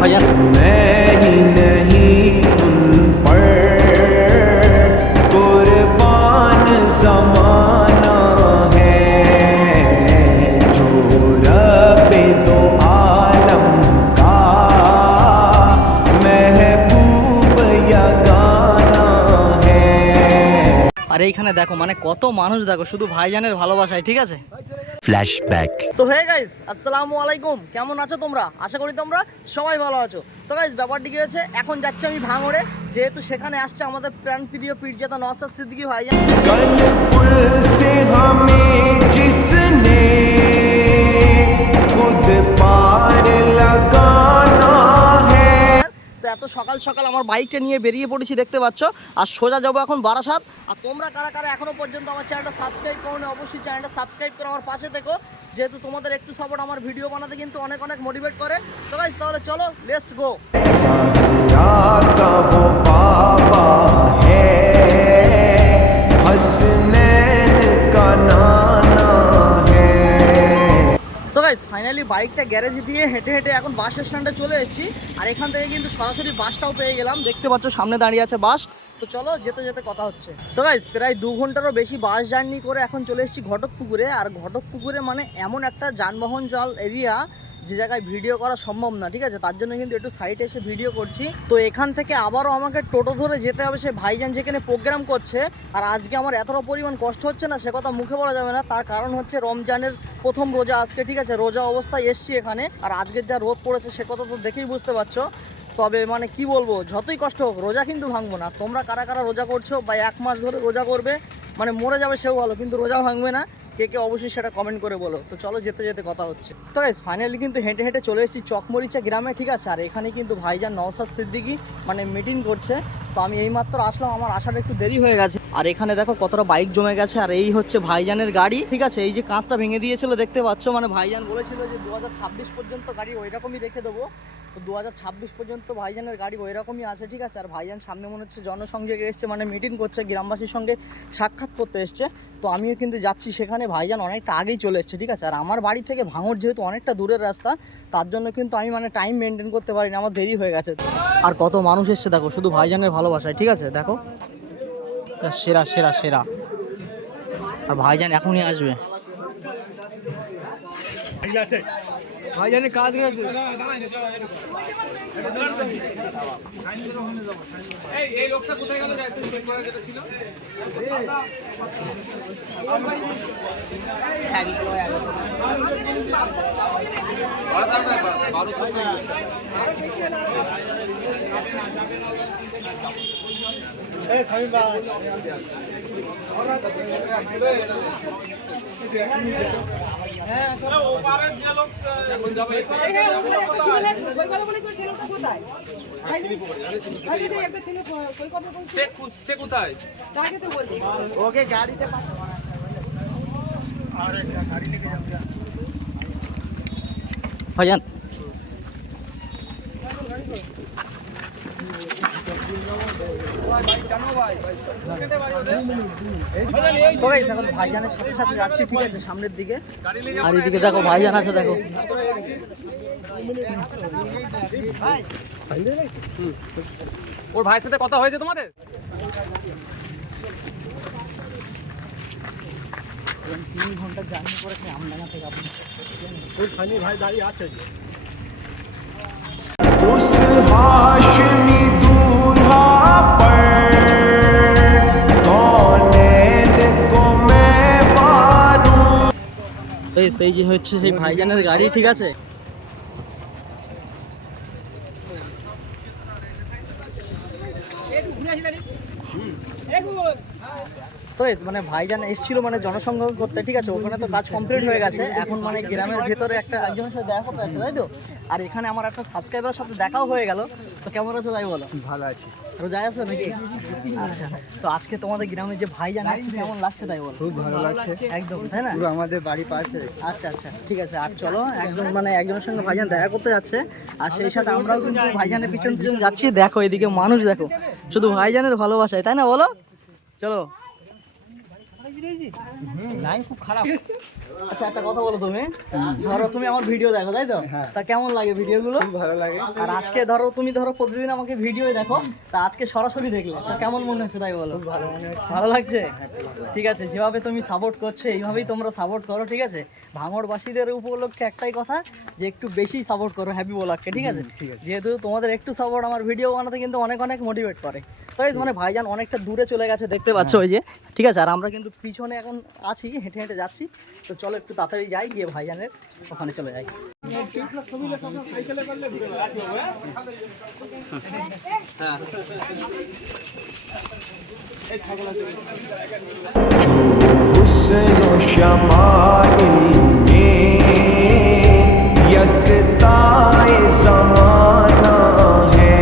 ভাইজান আর এইখানে দেখো মানে কত মানুষ দেখো শুধু ভাইজানের ভালোবাসায়, ঠিক আছে। ফ্ল্যাশব্যাক। তো হে গাইস, আসসালামু আলাইকুম, কেমন আছো তোমরা? আশা করি তোমরা সবাই ভালো আছো। তো গাইস ব্যাপারটি কি হয়েছে, এখন যাচ্ছি আমি ভাঙড়ে, যেহেতু সেখানে আসছে আমাদের প্রাণপ্রিয় পীরজাদা নওশাদ সিদ্দিকী ভাইজান। তো এত সকাল সকাল আমার বাইকটা নিয়ে বেরিয়ে পড়েছি দেখতে পাচ্ছ, আর সোজা যাবো এখন বারাসাত। আর তোমরা কারা কারা এখনো পর্যন্ত আমার চ্যানেলটা সাবস্ক্রাইব করো না, অবশ্যই চ্যানেলটা সাবস্ক্রাইব করে আমার পাশে থেকো, যেহেতু তোমাদের একটু সাপোর্ট আমার ভিডিও বানাতে কিন্তু অনেক অনেক মোটিভেট করে। তো গাইস তাহলে চলো, লেটস গো। তো গাইস ফাইনালি বাইকটা গ্যারেজে দিয়ে হেঁটে হেঁটে এখন বাস স্ট্যান্ডে চলে এসেছি, আর এখান থেকে কিন্তু সরাসরি বাসটাও পেয়ে গেলাম, দেখতে পাচ্ছ সামনে দাঁড়িয়ে আছে বাস। তো চলো যেতে যেতে কথা হচ্ছে। তো গাইস প্রায় 2 ঘন্টারও বেশি বাস জার্নি করে এখন চলে এসেছি ঘটকপুকুরে। আর ঘটকপুকুরে মানে এমন একটা যানবাহন জল এরিয়া যে জায়গায় ভিডিও করা সম্ভব না, ঠিক আছে, তার জন্য কিন্তু একটু সাইডে এসে ভিডিও করছি। তো এখান থেকে আবারও আমাকে টোটো ধরে যেতে হবে সে ভাইজান যেখানে প্রোগ্রাম করছে। আর আজকে আমার এতটা পরিমাণ কষ্ট হচ্ছে না, সে কথা মুখে বলা যাবে না, তার কারণ হচ্ছে রমজানের প্রথম রোজা আজকে, ঠিক আছে, রোজা অবস্থায় এসছি এখানে। আর আজকের যা রোদ পড়েছে সে কথা তো দেখেই বুঝতে পারছো। তবে মানে কি বলবো, যতই কষ্ট হোক রোজা কিন্তু ভাঙবো না। তোমরা কারা কারা রোজা করছো বা 1 মাস ধরে রোজা করবে, মানে মরে যাবে সেও ভালো, কিন্তু রোজা ভাঙবে না, কে কে অবশ্যই সেটা কমেন্ট করে বলো। তো চলো যেতে যেতে কথা হচ্ছে। তো গাইস ফাইনালি কিন্তু হেঁটে হেঁটে চলে এসেছি চকমরিচা গ্রামে, ঠিক আছে। আর এখানে কিন্তু ভাইজান নওশাদ সিদ্দিকী মানে মিটিং করছে। তো আমি এইমাত্র আসলাম, আমার আসাটা একটু দেরি হয়ে গেছে। আর এখানে দেখো কতটা বাইক জমে গেছে, আর এই হচ্ছে ভাইজানের গাড়ি, ঠিক আছে। এই যে কাঁচটা ভেঙে দিয়েছিল দেখতে পাচ্ছ, মানে ভাইজান বলেছিল যে 2026 পর্যন্ত গাড়ি ওই রকমই রেখে দেবো। তো 2026 পর্যন্ত ভাইজানের গাড়ি ওই রকমই আছে, ঠিক আছে। আর ভাইজান সামনে মনে হচ্ছে জনসংযোগে এসছে, মানে মিটিং করছে, গ্রামবাসীর সঙ্গে সাক্ষাৎ করতে এসছে। তো আমিও কিন্তু যাচ্ছি সেখানে, ভাইজান অনেকটা আগেই চলে এসছে, ঠিক আছে। আর আমার বাড়ি থেকে ভাঙড় যেহেতু অনেকটা দূরের রাস্তা, তার জন্য কিন্তু আমি মানে টাইম মেনটেন করতে পারি না, আমার দেরি হয়ে গেছে। আর কত মানুষ এসছে দেখো শুধু ভাইজানের ভালোবাসায়, ঠিক আছে, দেখো সেরা সেরা সেরা। আর ভাইজান এখনই আসবে। ভাইজানের কাজ রয়েছে। এই লোকটা কোথায় গেল, যেটা ছিল ওকে গাড়িতে ভাইজান। ভাইজানের সাথে সাথে যাচ্ছি, ঠিক আছে, সামনের দিকে। আর এদিকে দেখো ভাইজান আছে, দেখো ওর ভাইয়ের সাথে কথা হয়েছে তোমাদের? 3 ঘন্টা জার্নি করেছে আমডাঙ্গা থেকে। আপনি ভাই দাঁড়িয়ে আছে। তো সেই যে হচ্ছে সেই ভাইজানের গাড়ি, ঠিক আছে। তো মানে ভাইজান এসেছিল মানে জনসংযোগ করতে, ঠিক আছে, ওখানে তো কাজ কমপ্লিট হয়ে গেছে। এখন মানে গ্রামের ভেতরে একটা একজনের সাথে দেখা করতে আছে, তাই তো। আর এখানে আমার একটা সাবস্ক্রাইবারের সাথে দেখাও হয়ে গেল। তো কেমন আছো তাই বলো? ভালো আছি। রোজায় আছো নাকি? আচ্ছা, তো আজকে তোমাদের গ্রামে যে ভাইজান আসছে কেমন লাগছে তাই বলো? খুব ভালো লাগছে একদম, তাই না? পুরো আমাদের বাড়ি পাশে। আচ্ছা আচ্ছা, ঠিক আছে। আর চলো একজন মানে একজনের সঙ্গে ভাইজান দেখা করতে যাচ্ছে, আর সেই সাথে আমরাও কিন্তু ভাইজানের পিছন পিছন যাচ্ছি। দেখো এদিকে মানুষ দেখো শুধু ভাইজানের ভালোবাসায়, তাই না বলো? চলো। লাইন খুব খারাপ। আচ্ছা একটা কথা বলো, তুমি ধরো তুমি আমার ভিডিও দেখো তাই তো, তা কেমন লাগে ভিডিওগুলো? ভালো লাগে। আর আজকে ধরো তুমি প্রতিদিন আমাকে ভিডিও দেখো, তা আজকে সরাসরি দেখলে, তা কেমন মনে হচ্ছে তাই বলো? ভালো মনে হচ্ছে। ভালো লাগছে? ঠিক আছে, যেভাবে তুমি সাপোর্ট করছো এইভাবেই তোমরা সাপোর্ট করো, ঠিক আছে? ভাঙড়বাসীদের উপলক্ষে একটাই কথা, যে একটু বেশি সাপোর্ট করো হ্যাপি ব্লগকে, ঠিক আছে? যেহেতু তোমাদের একটু সাপোর্ট আমার ভিডিও বানাতে কিন্তু অনেক অনেক মোটিভেট করে। তো এই মানে ভাইজান অনেকটা দূরে চলে গেছে দেখতে পাচ্ছ ওই যে, ঠিক আছে? আর আমরা কিন্তু পিছনে এখন আছি, হেঁটে হেঁটে যাচ্ছি। তো চলো একটু তাড়াতাড়ি যাই, গিয়ে ভাইজানের ওখানে চলে যাই। हुस्न व शमाइल में यकताए ज़माना है।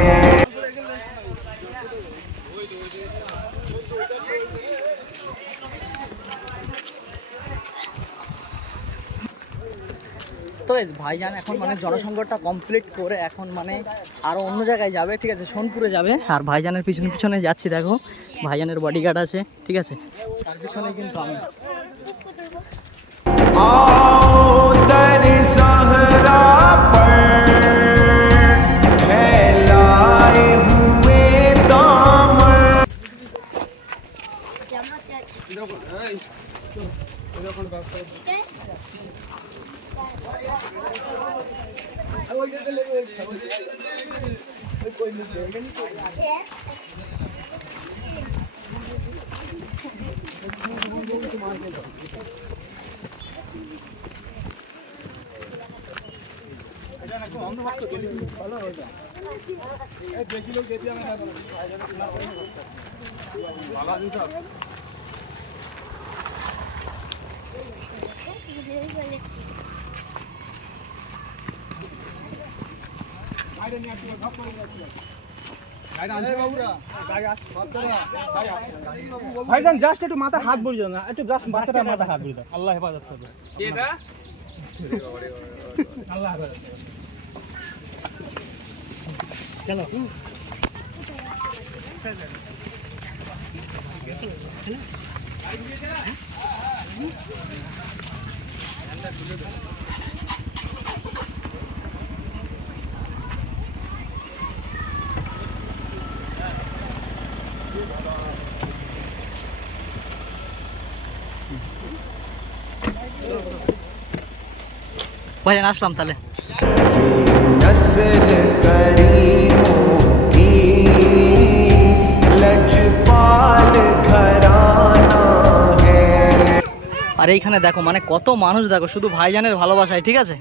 তো এই ভাইজান এখন মানে জনসংযোগটা কমপ্লিট করে এখন মানে আরও অন্য জায়গায় যাবে, ঠিক আছে? সোনপুরে যাবে। আর ভাইজানের পিছনে পিছনে যাচ্ছি, দেখো ভাইজানের বডিগার্ড আছে, ঠিক আছে? তার পিছনে কিন্তু আমি। आओ दर ज़हरा पर फैलाए हुए दामन। ভাইজান জাস্ট একটু মাথা হাত বুলিয়ে না, একটু জাস্ট বাচ্চাটা মাথা হাত বুলিয়ে দাও। আল্লাহ হেফাজত করবে। এটা আল্লাহ হেফাজত করবে। চলো ভাইজান আসলাম তাহলে। नस्ल करीमों की लजपाल घराना है। আর এইখানে দেখো মানে কত মানুষ, দেখো শুধু ভাইজানের ভালোবাসায়, ঠিক আছে?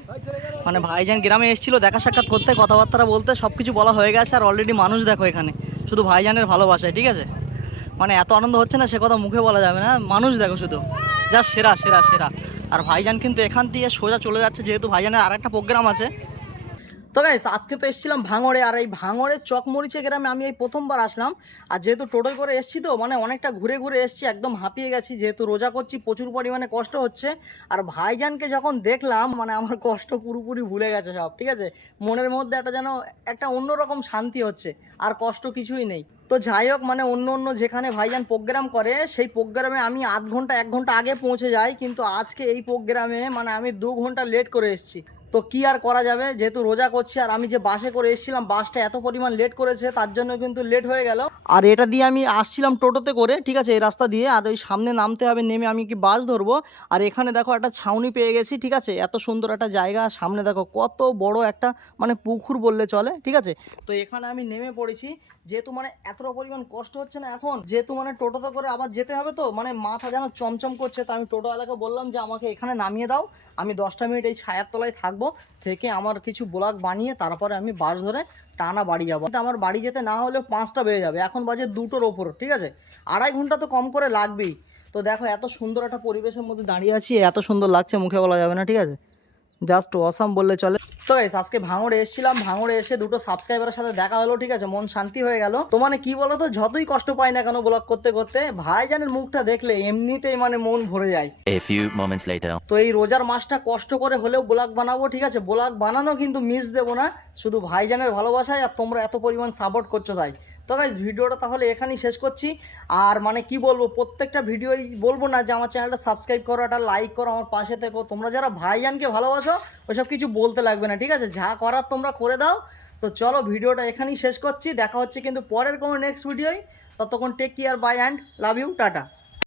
মানে ভাইজান গ্রামে এসেছিল দেখা সাক্ষাৎ করতে, কথাবার্তা বলতে, সব কিছু বলা হয়ে গেছে। আর অলরেডি মানুষ দেখো এখানে শুধু ভাইজানের ভালোবাসায়, ঠিক আছে? মানে এত আনন্দ হচ্ছে না, সে কথা মুখে বলা যাবে না। মানুষ দেখো শুধু, যা সেরা সেরা সেরা। আর ভাইজান কিন্তু এখান থেকে সোজা চলে যাচ্ছে, যেহেতু ভাইজানের আর একটা প্রোগ্রাম আছে। তো গাইস আজকে তো এসেছিলাম ভাঙড়ে, আর এই ভাঙড়ের চকমরিচে গ্রামে আমি এই প্রথমবার আসলাম। আর যেহেতু টোটোয় করে এসেছি তো মানে অনেকটা ঘুরে ঘুরে এসেছি, একদম হাঁপিয়ে গেছি, যেহেতু রোজা করছি প্রচুর পরিমাণে কষ্ট হচ্ছে। আর ভাইজানকে যখন দেখলাম মানে আমার কষ্ট পুরোপুরি ভুলে গেছে সব, ঠিক আছে? মনের মধ্যে একটা যেন একটা অন্যরকম শান্তি হচ্ছে, আর কষ্ট কিছুই নেই। তো যাই হোক, মানে অন্য অন্য যেখানে ভাইজান প্রোগ্রাম করে সেই প্রোগ্রামে আমি আধ ঘন্টা 1 ঘন্টা আগে পৌঁছে যাই, কিন্তু আজকে এই প্রোগ্রামে মানে আমি 2 ঘন্টা লেট করে এসেছি। তো কি আর করা যাবে, যেহেতু রোজা করছি। আর আমি যে বাসে করে এসেছিলাম, বাসটা এত পরিমাণ লেট করেছে, তার জন্য কিন্তু লেট হয়ে গেল। আর এটা দিয়ে আমি আসছিলাম টোটোতে করে, ঠিক আছে? এই রাস্তা দিয়ে, আর ওই সামনে নামতে হবে, নেমে আমি কি বাস ধরবো। আর এখানে দেখো একটা ছাউনি পেয়ে গেছি, ঠিক আছে? এত সুন্দর একটা জায়গা, সামনে দেখো কত বড় একটা মানে পুকুর বললে চলে, ঠিক আছে? তো এখানে আমি নেমে পড়েছি, যেহেতু মানে এতটা পরিমাণ কষ্ট হচ্ছে না এখন, যেহেতু মানে টোটোতে করে আবার যেতে হবে, তো মানে মাথা যেন চমচম করছে। তো আমি টোটোওয়ালাকে বললাম যে আমাকে এখানে নামিয়ে দাও, আমি 10টা মিনিট এই ছায়ার তলায় থাকবো, থেকে আমার কিছু ব্লগ বানিয়ে তারপরে আমি বাস ধরে টানা বাড়ি যাবো। আমার বাড়ি যেতে না হলেও 5টা বেজে যাবে, এখন বাজে 2টোর ওপর, ঠিক আছে? 2.5 ঘন্টা তো কম করে লাগবেই। তো দেখো এত সুন্দর একটা পরিবেশের মধ্যে দাঁড়িয়ে আছি, এত সুন্দর লাগছে মুখে বলা যাবে না, ঠিক আছে? জাস্ট অসাম বললে চলে। তো গাইস আজকে ভাঙড়ে এসেছিলাম, ভাঙড়ে এসে 2টো সাবস্ক্রাইবারের সাথে দেখা হলো, ঠিক আছে? মন শান্তি হয়ে গেল। তো মানে কি বলো তো, যতই কষ্ট পাই না কেন ব্লগ করতে করতে, ভাইজানের মুখটা দেখলে এমনিতেই মানে মন ভরে যায়। A few moments later. তো এই রোজার মাসটা কষ্ট করে হলেও ব্লগ বানাবো, ঠিক আছে? ব্লগ বানানো কিন্তু মিস দেবো না, শুধু ভাইজানের ভালোবাসায় আর তোমরা এত পরিমাণ সাপোর্ট করছো তাই। তো গাইজ ভিডিওটা তাহলে এখানেই শেষ করছি। আর মানে কি বলবো, প্রত্যেকটা ভিডিওই বলবো না যে আমার চ্যানেলটা সাবস্ক্রাইব করো, একটা লাইক করো, আমার পাশে থেকো। তোমরা যারা ভাইজানকে ভালোবাসো ওইসব কিছু বলতে লাগবে না, ঠিক আছে? যা করার তোমরা করে দাও। তো চলো ভিডিওটা এখানেই শেষ করছি, দেখা হচ্ছে কিন্তু পরের কোনো নেক্সট ভিডিওই। ততক্ষণ take care, bye and love you, tata.